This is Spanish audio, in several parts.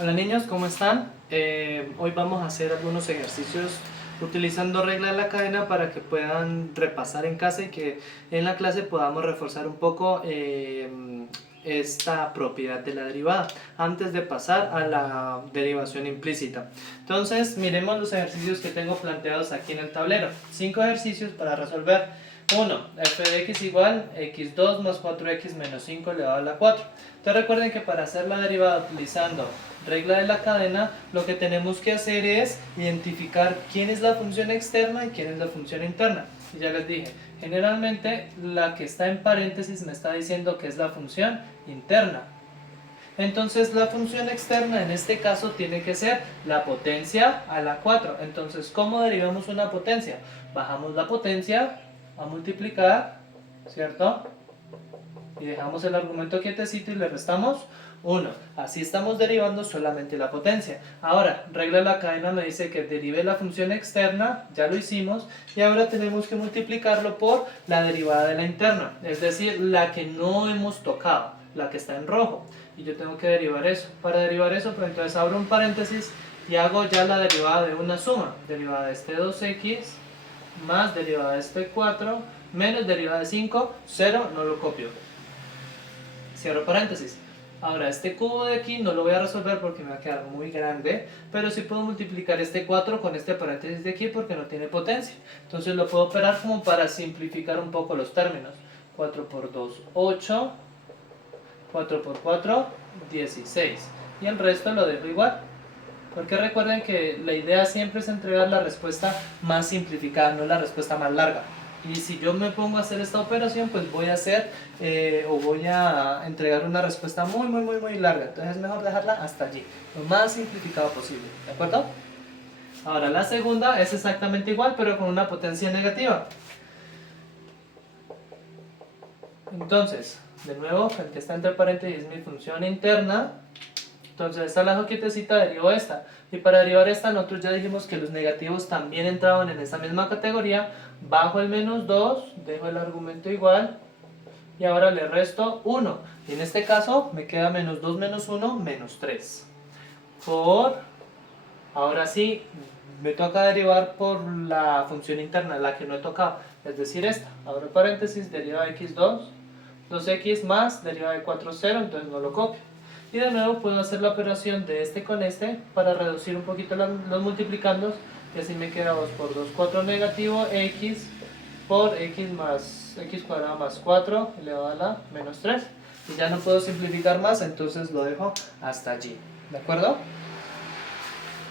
Hola niños, ¿cómo están? Hoy vamos a hacer algunos ejercicios utilizando regla de la cadena para que puedan repasar en casa y que en la clase podamos reforzar un poco esta propiedad de la derivada antes de pasar a la derivación implícita. Entonces, miremos los ejercicios que tengo planteados aquí en el tablero. 5 ejercicios para resolver. 1. F de x igual x2 más 4x menos 5 elevado a la 4. Entonces recuerden que para hacer la derivada utilizando regla de la cadena, lo que tenemos que hacer es identificar quién es la función externa y quién es la función interna. Y ya les dije, generalmente la que está en paréntesis me está diciendo que es la función interna. Entonces la función externa en este caso tiene que ser la potencia a la 4. Entonces, ¿cómo derivamos una potencia? Bajamos la potencia a multiplicar, ¿cierto? Y dejamos el argumento quietecito y le restamos 1. Así estamos derivando solamente la potencia. Ahora, regla de la cadena me dice que derive la función externa, ya lo hicimos, y ahora tenemos que multiplicarlo por la derivada de la interna, es decir, la que no hemos tocado, la que está en rojo. Y yo tengo que derivar eso. Para derivar eso, pues entonces abro un paréntesis y hago ya la derivada de una suma. Derivada de este 2x más derivada de este 4 menos derivada de 5, 0, no lo copio. Cierro paréntesis. Ahora este cubo de aquí no lo voy a resolver porque me va a quedar muy grande, pero sí puedo multiplicar este 4 con este paréntesis de aquí porque no tiene potencia. Entonces lo puedo operar como para simplificar un poco los términos. 4 por 2, 8, 4 por 4, 16. Y el resto lo dejo igual. Porque recuerden que la idea siempre es entregar la respuesta más simplificada, no la respuesta más larga. Y si yo me pongo a hacer esta operación, pues voy a hacer voy a entregar una respuesta muy larga. Entonces es mejor dejarla hasta allí, lo más simplificado posible. ¿De acuerdo? Ahora la segunda es exactamente igual, pero con una potencia negativa. Entonces, de nuevo, el que está entre paréntesis es mi función interna. Entonces esta la dejo quietecita, derivo esta. Y para derivar esta nosotros ya dijimos que los negativos también entraban en esa misma categoría. Bajo el menos 2, dejo el argumento igual. Y ahora le resto 1. Y en este caso me queda menos 2 menos 1, menos 3. Ahora sí, me toca derivar por la función interna, la que no he tocado. Es decir, esta. Abro paréntesis, deriva de x2. 2x más, deriva de 4, 0, entonces no lo copio. Y de nuevo puedo hacer la operación de este con este para reducir un poquito los multiplicandos. Y así me queda 2 por 2, 4 negativo, x por x más x cuadrado más 4 elevado a la menos 3. Y ya no puedo simplificar más, entonces lo dejo hasta allí. ¿De acuerdo?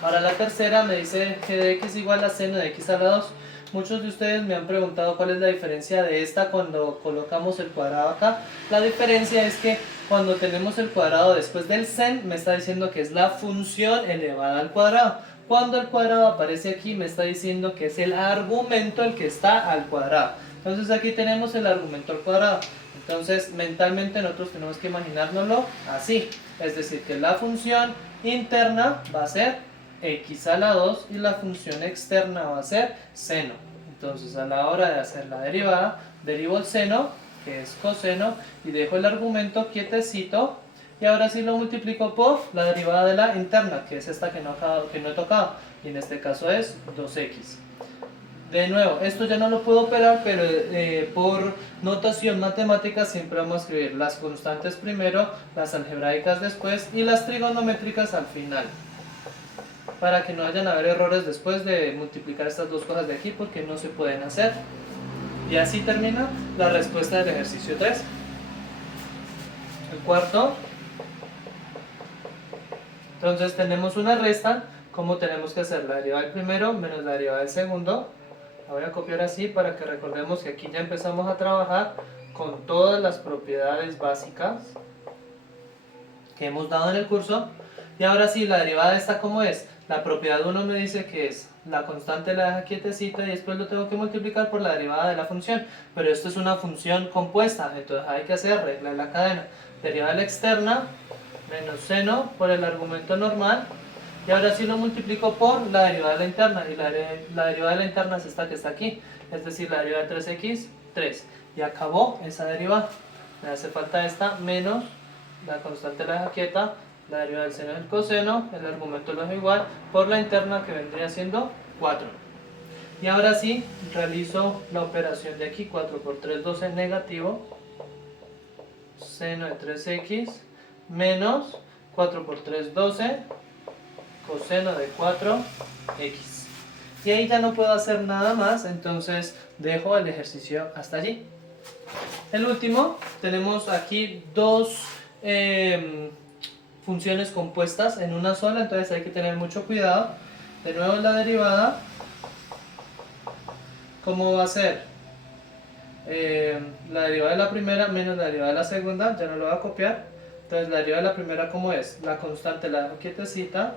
Ahora la tercera me dice que de x igual a seno de x a la 2. Muchos de ustedes me han preguntado cuál es la diferencia de esta cuando colocamos el cuadrado acá. La diferencia es que cuando tenemos el cuadrado después del sen, me está diciendo que es la función elevada al cuadrado. Cuando el cuadrado aparece aquí, me está diciendo que es el argumento el que está al cuadrado. Entonces aquí tenemos el argumento al cuadrado. Entonces mentalmente nosotros tenemos que imaginárnoslo así. Es decir, que la función interna va a ser x a la 2 y la función externa va a ser seno. Entonces a la hora de hacer la derivada, derivo el seno, que es coseno, y dejo el argumento quietecito, y ahora sí lo multiplico por la derivada de la interna, que es esta que no he tocado, y en este caso es 2x. De nuevo, esto ya no lo puedo operar, pero por notación matemática siempre vamos a escribir las constantes primero, las algebraicas después y las trigonométricas al final, para que no vayan a haber errores después de multiplicar estas dos cosas de aquí, porque no se pueden hacer. Y así termina la respuesta del ejercicio 3. El cuarto. Entonces tenemos una resta. ¿Cómo tenemos que hacer? La derivada del primero menos la derivada del segundo. La voy a copiar así para que recordemos que aquí ya empezamos a trabajar con todas las propiedades básicas que hemos dado en el curso. Y ahora sí, la derivada de esta, ¿cómo es? La propiedad 1 me dice que es la constante, la deja quietecita, y después lo tengo que multiplicar por la derivada de la función. Pero esto es una función compuesta, entonces hay que hacer regla de la cadena. Derivada de la externa menos seno por el argumento normal. Y ahora sí lo multiplico por la derivada de la interna. Y la derivada de la interna es esta que está aquí. Es decir, la derivada de 3x, 3. Y acabó esa derivada. Me hace falta esta menos la constante, la deja quieta, la derivada del seno del coseno, el argumento lo dejo igual, por la interna que vendría siendo 4. Y ahora sí, realizo la operación de aquí, 4 por 3, 12 negativo, seno de 3x, menos 4 por 3, 12, coseno de 4x. Y ahí ya no puedo hacer nada más, entonces dejo el ejercicio hasta allí. El último, tenemos aquí dos funciones compuestas en una sola, entonces hay que tener mucho cuidado. De nuevo la derivada, ¿cómo va a ser? La derivada de la primera menos la derivada de la segunda, ya no lo voy a copiar. Entonces la derivada de la primera, ¿cómo es? La constante la dejo quietecita.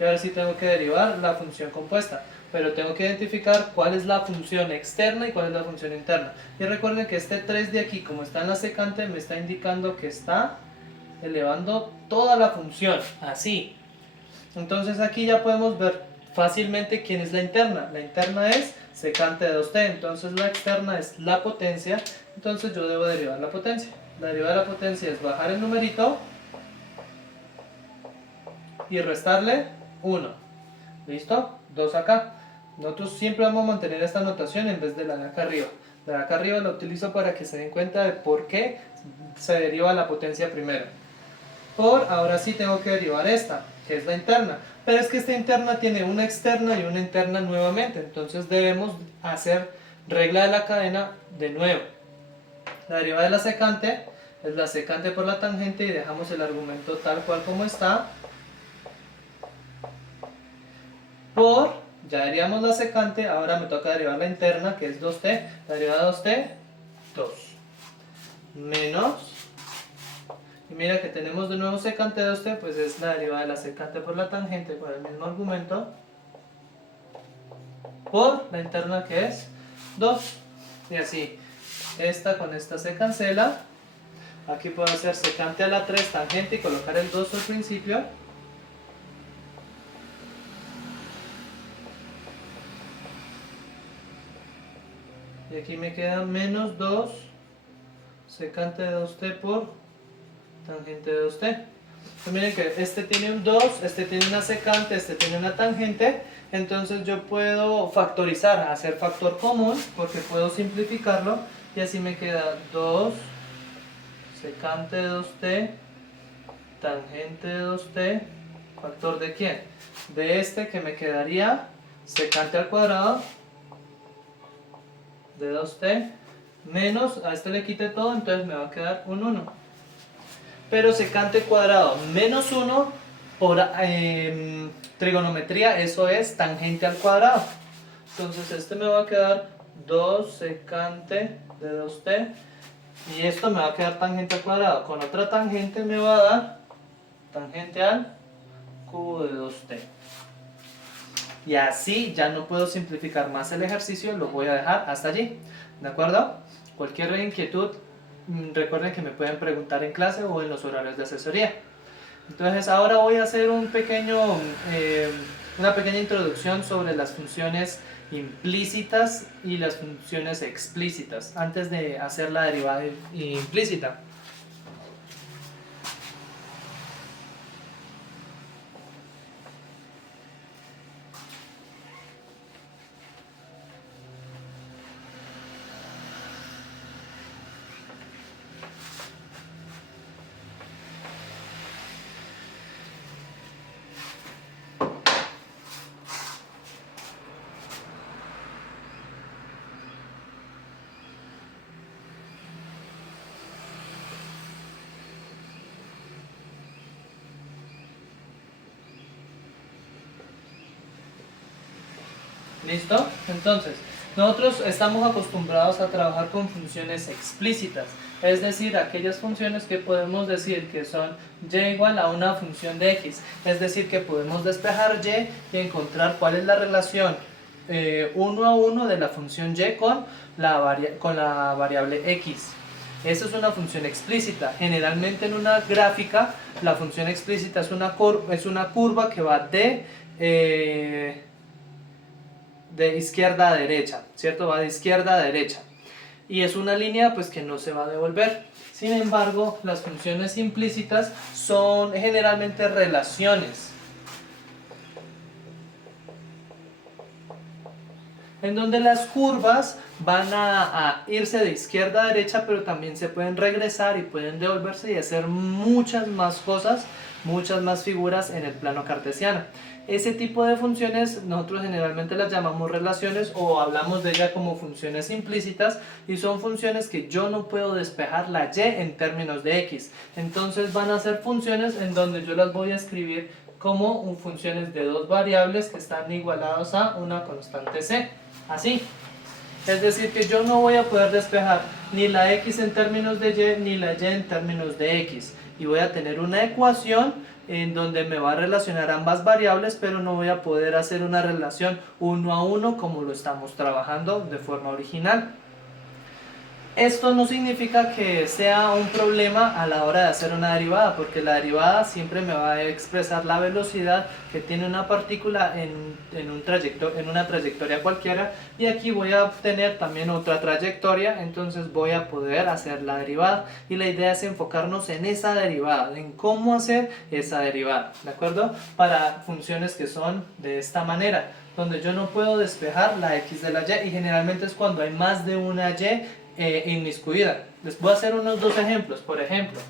Y ahora sí tengo que derivar la función compuesta, pero tengo que identificar cuál es la función externa y cuál es la función interna. Y recuerden que este 3 de aquí, como está en la secante, me está indicando que está elevando toda la función, así. Entonces aquí ya podemos ver fácilmente quién es la interna. La interna es secante de 2t, entonces la externa es la potencia, entonces yo debo derivar la potencia. La derivada de la potencia es bajar el numerito y restarle 1. ¿Listo? 2 acá. Nosotros siempre vamos a mantener esta notación en vez de la de acá arriba. La de acá arriba la utilizo para que se den cuenta de por qué se deriva la potencia primero. Ahora sí tengo que derivar esta, que es la interna. Pero es que esta interna tiene una externa y una interna nuevamente. Entonces debemos hacer regla de la cadena de nuevo. La derivada de la secante es la secante por la tangente y dejamos el argumento tal cual como está. Ya derivamos la secante, ahora me toca derivar la interna, que es 2t. La derivada de 2t, 2. Menos, y mira que tenemos de nuevo secante de 2t, pues es la derivada de la secante por la tangente por el mismo argumento, por la interna que es 2. Y así, esta con esta se cancela. Aquí puedo hacer secante a la 3 tangente y colocar el 2 al principio. Y aquí me queda menos 2 secante de 2t por tangente de 2t. Entonces miren que este tiene un 2, este tiene una secante, este tiene una tangente. Entonces yo puedo factorizar, hacer factor común, porque puedo simplificarlo. Y así me queda 2 secante de 2t, tangente de 2t, ¿factor de quién? De este, que me quedaría secante al cuadrado de 2t, menos, a este le quité todo, entonces me va a quedar un 1. Pero secante cuadrado menos 1 por trigonometría, eso es tangente al cuadrado. Entonces este me va a quedar 2 secante de 2t, y esto me va a quedar tangente al cuadrado. Con otra tangente me va a dar tangente al cubo de 2t. Y así ya no puedo simplificar más el ejercicio, lo voy a dejar hasta allí. ¿De acuerdo? Cualquier inquietud, recuerden que me pueden preguntar en clase o en los horarios de asesoría. Entonces ahora voy a hacer una pequeña introducción sobre las funciones implícitas y las funciones explícitas, antes de hacer la derivada implícita. ¿Listo? Entonces, nosotros estamos acostumbrados a trabajar con funciones explícitas, es decir, aquellas funciones que podemos decir que son y igual a una función de x, es decir, que podemos despejar y encontrar cuál es la relación 1 a 1 de la función y con la variable x. Esa es una función explícita. Generalmente en una gráfica la función explícita es una curva que va de izquierda a derecha, ¿cierto? Va de izquierda a derecha. Y es una línea pues que no se va a devolver. Sin embargo, las funciones implícitas son generalmente relaciones, en donde las curvas van a irse de izquierda a derecha, pero también se pueden regresar y pueden devolverse y hacer muchas más cosas, muchas más figuras en el plano cartesiano. Ese tipo de funciones nosotros generalmente las llamamos relaciones o hablamos de ellas como funciones implícitas, y son funciones que yo no puedo despejar la y en términos de x. Entonces van a ser funciones en donde yo las voy a escribir como funciones de dos variables que están igualados a una constante c. Así. Es decir, que yo no voy a poder despejar ni la x en términos de y ni la y en términos de x. Y voy a tener una ecuación en donde me va a relacionar ambas variables, pero no voy a poder hacer una relación uno a uno como lo estamos trabajando de forma original. Esto no significa que sea un problema a la hora de hacer una derivada, porque la derivada siempre me va a expresar la velocidad que tiene una partícula en una trayectoria cualquiera, y aquí voy a obtener también otra trayectoria, entonces voy a poder hacer la derivada, y la idea es enfocarnos en esa derivada, en cómo hacer esa derivada, ¿de acuerdo? Para funciones que son de esta manera, donde yo no puedo despejar la x de la y, y generalmente es cuando hay más de una y inmiscuida. Les voy a hacer unos dos ejemplos. Por ejemplo,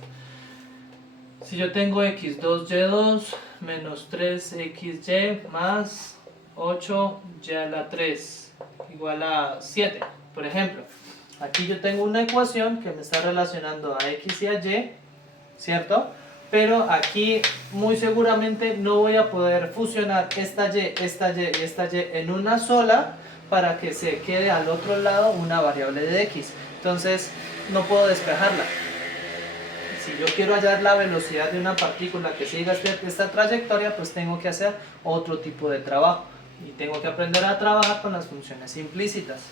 si yo tengo x2y2 menos 3xy más 8y a la 3 igual a 7, por ejemplo, aquí yo tengo una ecuación que me está relacionando a x y a y, ¿cierto? Pero aquí muy seguramente no voy a poder fusionar esta y, esta y y esta y en una sola, para que se quede al otro lado una variable de x. Entonces no puedo despejarla. Si yo quiero hallar la velocidad de una partícula que siga esta trayectoria, pues tengo que hacer otro tipo de trabajo. Y tengo que aprender a trabajar con las funciones implícitas.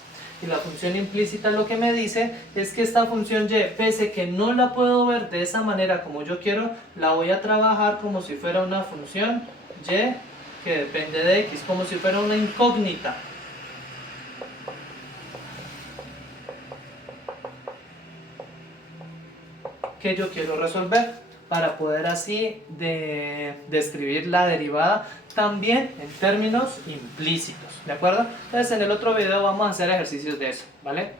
Y la función implícita lo que me dice es que esta función y, pese que no la puedo ver de esa manera como yo quiero, la voy a trabajar como si fuera una función y que depende de x, como si fuera una incógnita. Que yo quiero resolver para poder así describir la derivada también en términos implícitos, ¿de acuerdo? Entonces en el otro video vamos a hacer ejercicios de eso, ¿vale?